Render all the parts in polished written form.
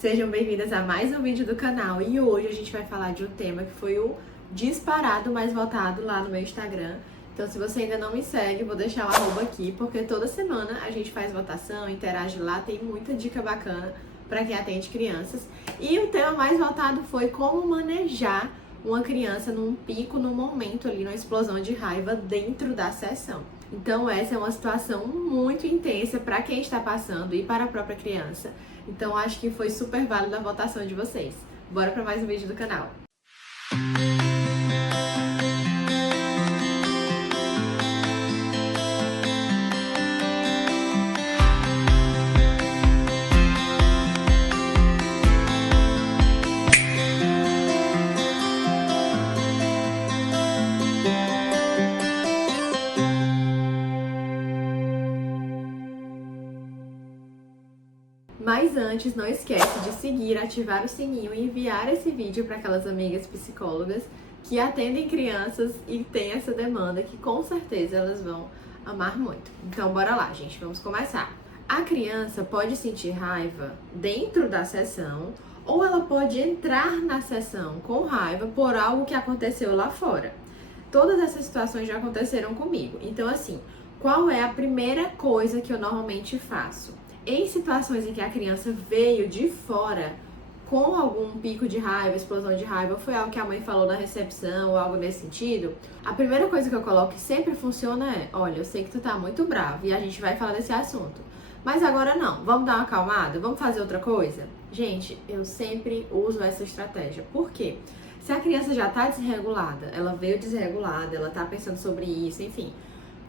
Sejam bem-vindas a mais um vídeo do canal e hoje a gente vai falar de um tema que foi o disparado mais votado lá no meu Instagram. Então, se você ainda não me segue, vou deixar o arroba aqui, porque toda semana a gente faz votação, interage lá, tem muita dica bacana para quem atende crianças. E o tema mais votado foi como manejar uma criança num pico, num momento ali, numa explosão de raiva dentro da sessão. Então, essa é uma situação muito intensa para quem está passando e para a própria criança. Então, acho que foi super válida a votação de vocês. Bora para mais um vídeo do canal. Mas antes, não esquece de seguir, ativar o sininho e enviar esse vídeo para aquelas amigas psicólogas que atendem crianças e têm essa demanda que com certeza elas vão amar muito. Então bora lá, gente, vamos começar. A criança pode sentir raiva dentro da sessão ou ela pode entrar na sessão com raiva por algo que aconteceu lá fora. Todas essas situações já aconteceram comigo. Então assim, qual é a primeira coisa que eu normalmente faço? Em situações em que a criança veio de fora com algum pico de raiva, explosão de raiva, foi algo que a mãe falou na recepção ou algo nesse sentido, a primeira coisa que eu coloco que sempre funciona é: olha, eu sei que tu tá muito bravo e a gente vai falar desse assunto, mas agora não, vamos dar uma acalmada, vamos fazer outra coisa? Gente, eu sempre uso essa estratégia. Por quê? Se a criança já tá desregulada, ela veio desregulada, ela tá pensando sobre isso, enfim,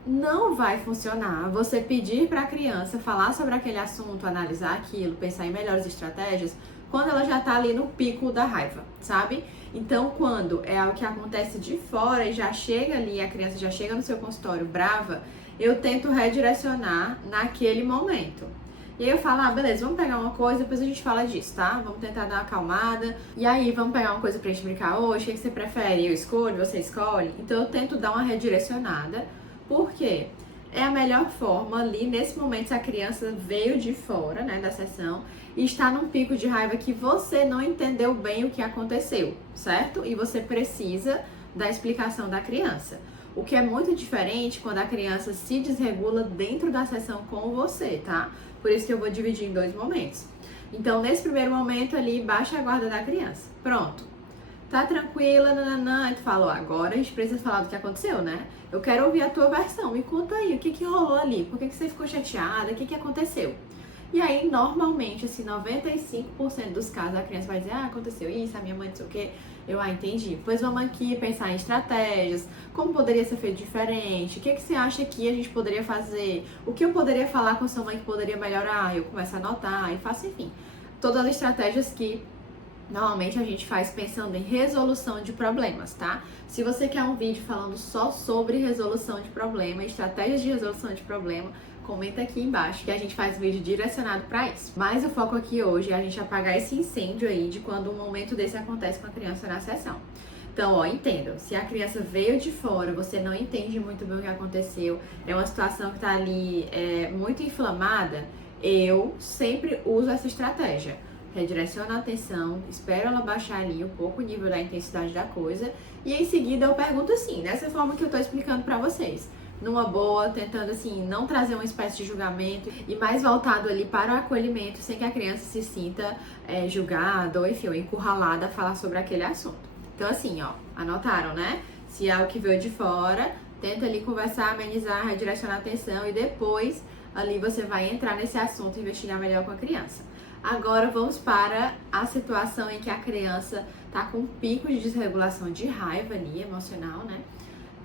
não vai funcionar você pedir para a criança falar sobre aquele assunto, analisar aquilo, pensar em melhores estratégias, quando ela já tá ali no pico da raiva, sabe? Então, quando é algo que acontece de fora e já chega ali, a criança já chega no seu consultório brava, eu tento redirecionar naquele momento. E aí eu falo, beleza, vamos pegar uma coisa, depois a gente fala disso, tá? Vamos tentar dar uma acalmada. E aí, vamos pegar uma coisa pra gente brincar hoje, o que você prefere? Eu escolho, você escolhe? Então, eu tento dar uma redirecionada. Por quê? É a melhor forma ali, nesse momento, se a criança veio de fora, né, da sessão e está num pico de raiva que você não entendeu bem o que aconteceu, certo? E você precisa da explicação da criança. O que é muito diferente quando a criança se desregula dentro da sessão com você, tá? Por isso que eu vou dividir em dois momentos. Então, nesse primeiro momento ali, baixa a guarda da criança. Pronto. Tá tranquila, nananã, e tu fala, agora a gente precisa falar do que aconteceu, né? Eu quero ouvir a tua versão, me conta aí, o que rolou ali, por que você ficou chateada, o que aconteceu? E aí, normalmente, assim, 95% dos casos, a criança vai dizer, aconteceu isso, a minha mãe disse o quê? Eu, entendi. Pois vamos aqui pensar em estratégias, como poderia ser feito diferente, o que você acha que a gente poderia fazer, o que eu poderia falar com sua mãe que poderia melhorar, eu começo a anotar e faço, enfim, todas as estratégias que normalmente a gente faz pensando em resolução de problemas, tá? Se você quer um vídeo falando só sobre resolução de problema, estratégias de resolução de problema, comenta aqui embaixo que a gente faz vídeo direcionado para isso. Mas o foco aqui hoje é a gente apagar esse incêndio aí de quando um momento desse acontece com a criança na sessão. Então, entendam, se a criança veio de fora, você não entende muito bem o que aconteceu, é uma situação que tá ali muito inflamada, eu sempre uso essa estratégia. Redireciono a atenção, espero ela baixar ali um pouco o nível da intensidade da coisa e em seguida eu pergunto assim, dessa forma que eu tô explicando pra vocês, numa boa, tentando assim, não trazer uma espécie de julgamento e mais voltado ali para o acolhimento, sem que a criança se sinta julgada ou enfim, encurralada a falar sobre aquele assunto. Então assim, anotaram, né? Se é algo que veio de fora, tenta ali conversar, amenizar, redirecionar a atenção e depois ali você vai entrar nesse assunto e investigar melhor com a criança. Agora vamos para a situação em que a criança tá com um pico de desregulação de raiva ali, emocional, né?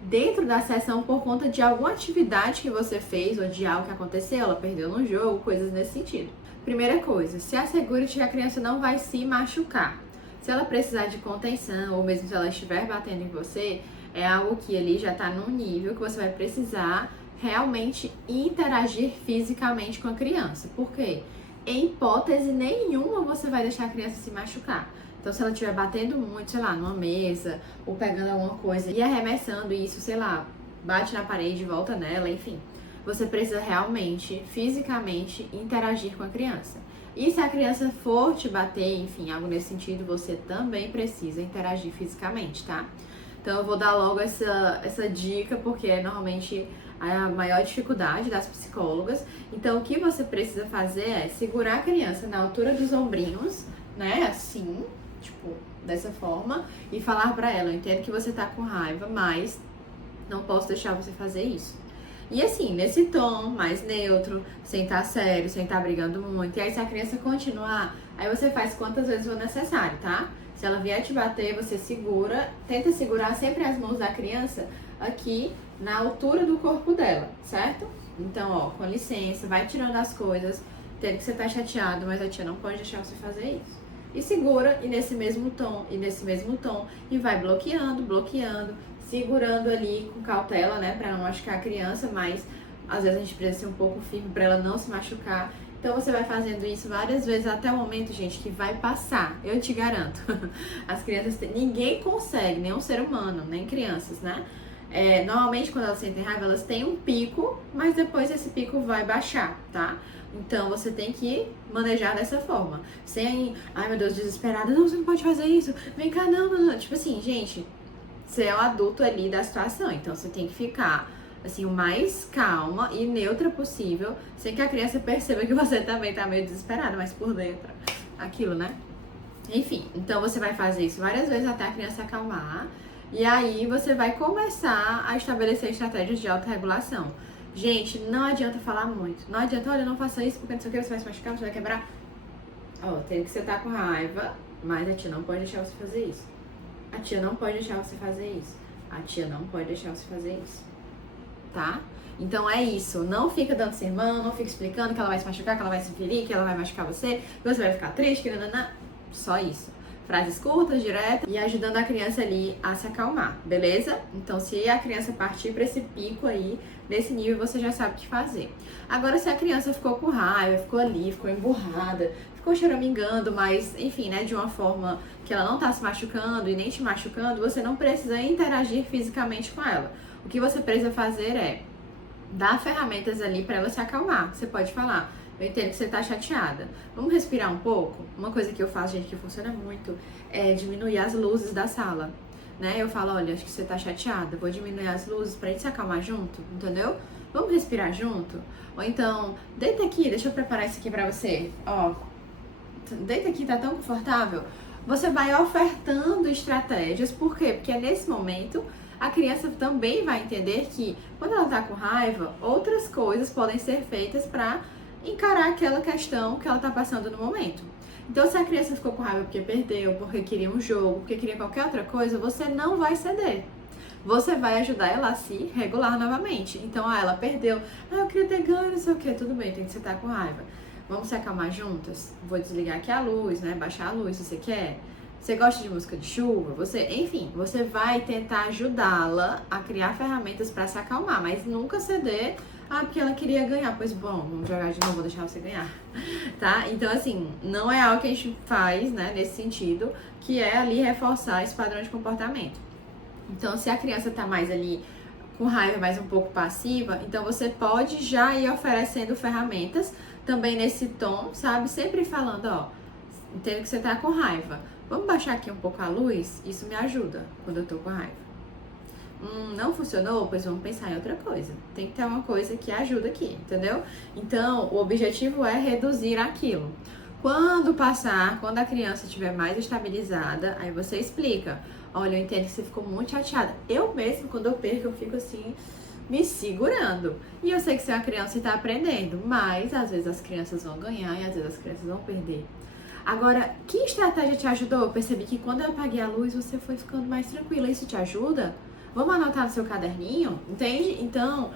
Dentro da sessão por conta de alguma atividade que você fez ou de algo que aconteceu, ela perdeu no jogo, coisas nesse sentido. Primeira coisa, se assegure de que a criança não vai se machucar. Se ela precisar de contenção ou mesmo se ela estiver batendo em você, é algo que ali já tá num nível que você vai precisar realmente interagir fisicamente com a criança. Por quê? Em hipótese nenhuma você vai deixar a criança se machucar. Então, se ela estiver batendo muito, sei lá, numa mesa, ou pegando alguma coisa e arremessando isso, sei lá, bate na parede, volta nela, enfim. Você precisa realmente, fisicamente, interagir com a criança. E se a criança for te bater, enfim, algo nesse sentido, você também precisa interagir fisicamente, tá? Então eu vou dar logo essa dica, porque é normalmente a maior dificuldade das psicólogas. Então o que você precisa fazer é segurar a criança na altura dos ombrinhos, né? Assim, tipo, dessa forma, e falar pra ela: eu entendo que você tá com raiva, mas não posso deixar você fazer isso. E assim, nesse tom mais neutro, sem estar sério, sem estar brigando muito. E aí se a criança continuar, aí você faz quantas vezes for necessário, tá? Se ela vier te bater, você segura, tenta segurar sempre as mãos da criança aqui na altura do corpo dela, certo? Então, ó, com licença, vai tirando as coisas, tendo que você tá chateado, mas a tia não pode deixar você fazer isso. E segura, e nesse mesmo tom, e vai bloqueando, segurando ali com cautela, né, pra não machucar a criança, mas às vezes a gente precisa ser um pouco firme pra ela não se machucar. Então você vai fazendo isso várias vezes até o momento, gente, que vai passar, eu te garanto. As crianças, ninguém consegue, nenhum ser humano, nem crianças, né? Normalmente quando elas sentem raiva, elas têm um pico, mas depois esse pico vai baixar, tá? Então você tem que manejar dessa forma. Sem, ai meu Deus, desesperada, não, você não pode fazer isso, vem cá, não. Tipo assim, gente, você é o adulto ali da situação, então você tem que ficar assim, o mais calma e neutra possível, sem que a criança perceba que você também tá meio desesperada, mas por dentro, aquilo, né? Enfim, então você vai fazer isso várias vezes até a criança acalmar, e aí você vai começar a estabelecer estratégias de autorregulação. Gente, não adianta falar muito, não adianta, olha, não faça isso porque não sei o que, você vai se machucar, você vai quebrar. Ó, tem que você tá com raiva, mas a tia não pode deixar você fazer isso. A tia não pode deixar você fazer isso. A tia não pode deixar você fazer isso. Tá? Então é isso. Não fica dando sermão, não fica explicando que ela vai se machucar, que ela vai se ferir, que ela vai machucar você, que você vai ficar triste, que nanana. Só isso. Frases curtas, diretas e ajudando a criança ali a se acalmar, beleza? Então se a criança partir pra esse pico aí, nesse nível, você já sabe o que fazer. Agora se a criança ficou com raiva, ficou ali, ficou emburrada, ficou choramingando, mas enfim, né, de uma forma que ela não tá se machucando e nem te machucando, você não precisa interagir fisicamente com ela. O que você precisa fazer é dar ferramentas ali pra ela se acalmar. Você pode falar: eu entendo que você tá chateada, vamos respirar um pouco? Uma coisa que eu faço, gente, que funciona muito, é diminuir as luzes da sala, né? Eu falo: olha, acho que você tá chateada, vou diminuir as luzes pra gente se acalmar junto, entendeu? Vamos respirar junto? Ou então, deita aqui, deixa eu preparar isso aqui pra você, ó, deita aqui, tá tão confortável. Você vai ofertando estratégias, por quê? Porque é nesse momento a criança também vai entender que quando ela tá com raiva, outras coisas podem ser feitas pra encarar aquela questão que ela tá passando no momento. Então, se a criança ficou com raiva porque perdeu, porque queria um jogo, porque queria qualquer outra coisa, você não vai ceder. Você vai ajudar ela a se regular novamente. Então, ela perdeu, eu queria ter ganho, não sei o que, tudo bem, tem que você tá com raiva. Vamos se acalmar juntas? Vou desligar aqui a luz, né? Baixar a luz se você quer. Você gosta de música de chuva? Enfim, você vai tentar ajudá-la a criar ferramentas para se acalmar, mas nunca ceder. Porque ela queria ganhar. Pois bom, vamos jogar de novo, vou deixar você ganhar. Tá? Então, assim, não é algo que a gente faz, né, nesse sentido, que é ali reforçar esse padrão de comportamento. Então, se a criança tá mais ali com raiva, mais um pouco passiva, então você pode já ir oferecendo ferramentas também nesse tom, sabe? Sempre falando, ó, entendo que você tá com raiva. Vamos baixar aqui um pouco a luz? Isso me ajuda quando eu tô com raiva. Não funcionou? Pois vamos pensar em outra coisa. Tem que ter uma coisa que ajuda aqui, entendeu? Então, o objetivo é reduzir aquilo. Quando passar, quando a criança estiver mais estabilizada, aí você explica: olha, eu entendo que você ficou muito chateada. Eu mesmo, quando eu perco, eu fico assim, me segurando. E eu sei que você é uma criança e tá aprendendo, mas às vezes as crianças vão ganhar e às vezes as crianças vão perder. Agora, que estratégia te ajudou? Eu percebi que quando eu apaguei a luz, você foi ficando mais tranquila. Isso te ajuda? Vamos anotar no seu caderninho, entende? Então,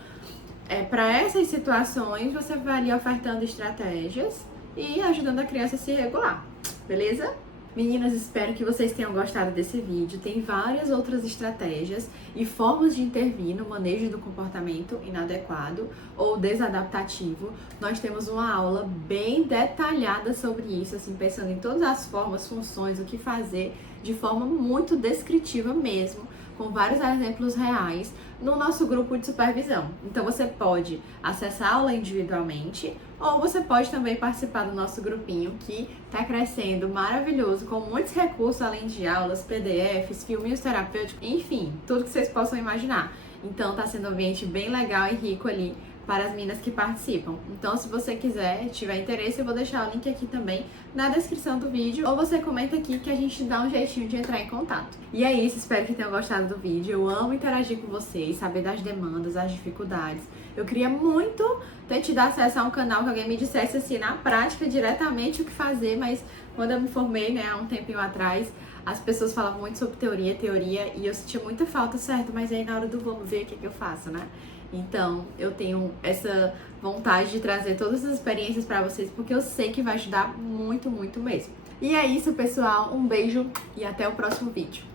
para essas situações, você vai ali ofertando estratégias e ajudando a criança a se regular, beleza? Meninas, espero que vocês tenham gostado desse vídeo. Tem várias outras estratégias e formas de intervir no manejo do comportamento inadequado ou desadaptativo. Nós temos uma aula bem detalhada sobre isso, assim, pensando em todas as formas, funções, o que fazer, de forma muito descritiva mesmo, com vários exemplos reais no nosso grupo de supervisão. Então você pode acessar a aula individualmente ou você pode também participar do nosso grupinho que está crescendo maravilhoso, com muitos recursos além de aulas, PDFs, filminhos terapêuticos, enfim, tudo que vocês possam imaginar. Então tá sendo um ambiente bem legal e rico ali para as meninas que participam. Então, se você quiser, tiver interesse, eu vou deixar o link aqui também na descrição do vídeo, ou você comenta aqui que a gente dá um jeitinho de entrar em contato. E é isso, espero que tenham gostado do vídeo. Eu amo interagir com vocês, saber das demandas, das dificuldades. Eu queria muito ter tido acesso a um canal que alguém me dissesse assim, na prática, diretamente o que fazer, mas quando eu me formei, né, há um tempinho atrás, as pessoas falavam muito sobre teoria, e eu sentia muita falta, certo? Mas aí na hora do vamos ver o que eu faço, né? Então, eu tenho essa vontade de trazer todas as experiências pra vocês, porque eu sei que vai ajudar muito, muito mesmo. E é isso, pessoal. Um beijo e até o próximo vídeo.